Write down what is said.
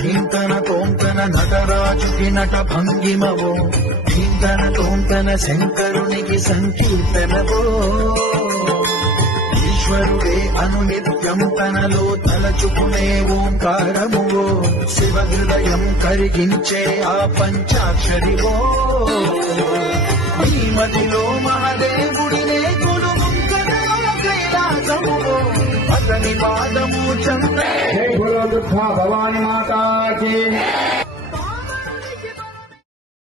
ధీంతన తోంతన నటరాజుకి నట భంగిమవో ధీంతన తోంతన శంకరునికి సంకీర్తనవో ఈశ్వరుడే అనునిత్యం తనలో తలచుకునే ఓంకారమువో శివ హృదయం కరిగించే ఆ పంచాక్షరివో ఈ మదిలో మహాదేవుడినే కొలుముంకనో కైలాసమువో అతని పాదము చంద్ర జై భోలో దుర్గా భవాని మాతాకి